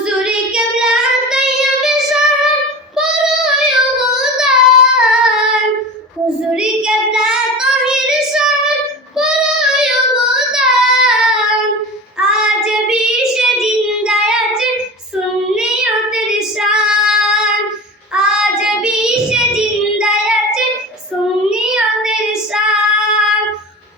হুজুরি কেবলা তাইয়্যিবে শহর বড়ই অবদান, হুজুরি কেবলা তাহির শহর বড়ই অবদান। আজ বিশ্বে জিন্দায় আছে সুন্নিয়তের শান, আজ বিশ্বে জিন্দায় আছে সুন্নিয়তের শান।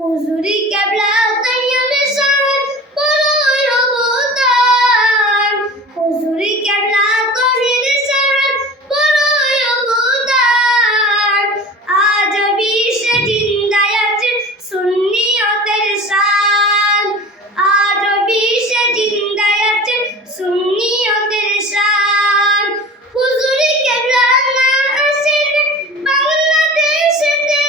হুজুরি কেবলা তাইয়্যিবে শহর বড়ই অবদান, হুজুরি কেবলা তাহির শহর বড়ই অবদান। আজ বিশ্বে জিন্দায় আছে সুন্নিয়তের শান, আজ বিশ্বে জিন্দায় আছে সুন্নিয়তের শান। হুজুরি কেবলা না আসেন বাংলাদেশেতে,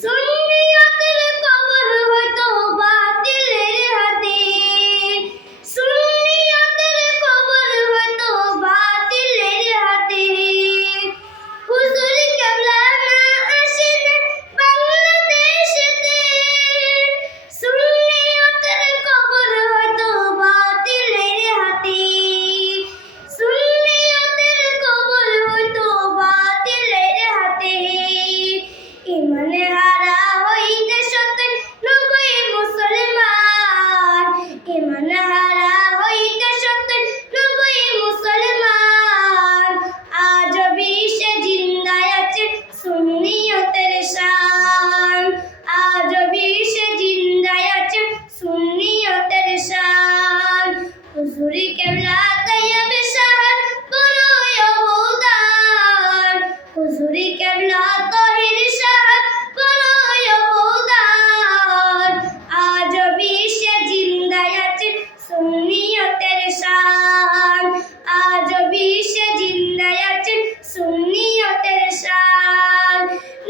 সুন্নিয়তের কবর হয়তো বাতিলের হাতে, সুন্নিয়তের কবর হয়তো বাতিলের হাতে। হুজুরি কেবলা না আসেন বাংলাদেশেতে, সুন্নিয়তের কবর হয়তো বাতিলের হাতে, সুন্নিয়তের কবর হয়তো বাতিলের হাতে। ইমানে হারা হইতে সতে নবী মুসলমান, ইমানে হারা হইতে সতে নবী মুসলমান। আজ বিশ্বে জিন্দায় আছে সুন্নিয়তের শান, আজ বিশ্বে জিন্দায় আছে সুন্নিয়তের শান। হুজুরি কেবলা তাইয়্যিবে শহর বড়ই অবদান, হুজুরি কেবলা তাহির শহর বড়ই অবদান। আজ বিশ্বে জিন্দায় আছে সুন্নিয়তের শান, আজ বিশ্বে জিন্দায় আছে সুন্নিয়তের শান।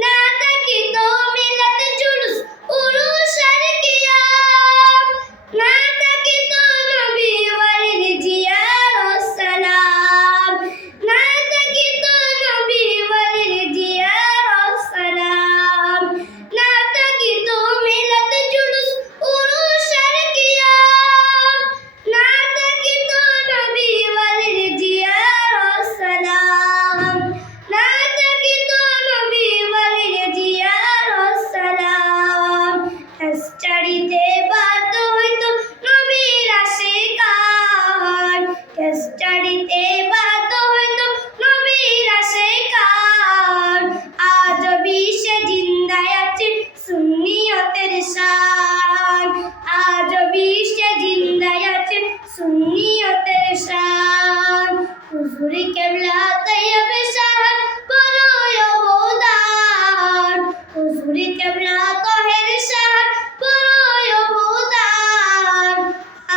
না থাকিত মিলাদ জুলুস উরুস আর কিয়াম, না থাকিত নবী ওয়ালির জিয়ারত সালাম, না থাকিত নবী ওয়ালির জিয়ারত সালাম। না থাকিত মিলাদ জুলুস উরুস আর কিয়াম, না থাকিত নবী ওয়ালির জিয়ারত সালাম, না থাকিত নবী ওয়ালির জিয়ারত সালাম। চারিতে বাত হইতো নবীর আশিকান, চারিতে বাত হইতো নবীর আশিকান। আজ বিশ্বে জিন্দায় আছে সুন্নিয়তের শান, আজ বিশ্বে জিন্দায় আছে সুন্নিয়তের শান। হুজুরি কেবলা তাইয়্যিবে শহর বড়ই অবদান, হুজুরি কেবলা তাহির শহর বড়ই অবদান।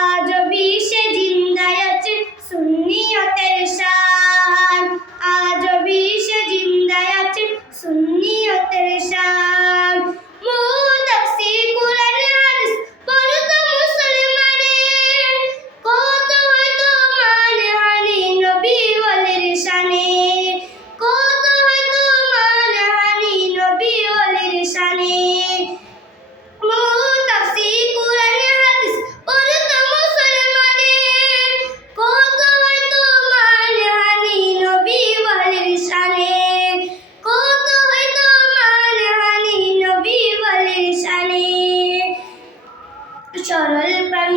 আজ বিশ্বে জিন্দায় আছে সুন্নিয়তের শান, আজ বিশ্বে জিন্দায় আছে সুন্নিয়তের শান। মুতাফসি কুরআন হাদিস পড়তো মুসলমানের, কত হয়তো মানহানি নবী ওয়ালির শানে, কত হয়তো মানহানি নবী ওয়ালির শানে। মুতাফসি কুরআন হাদিস পড়তো মুসলমানের, কত হয়তো মানহানি নবী ওয়ালির শানে, কত হয়তো মানহানি নবী ওয়ালির শানে। সরল প্রাণ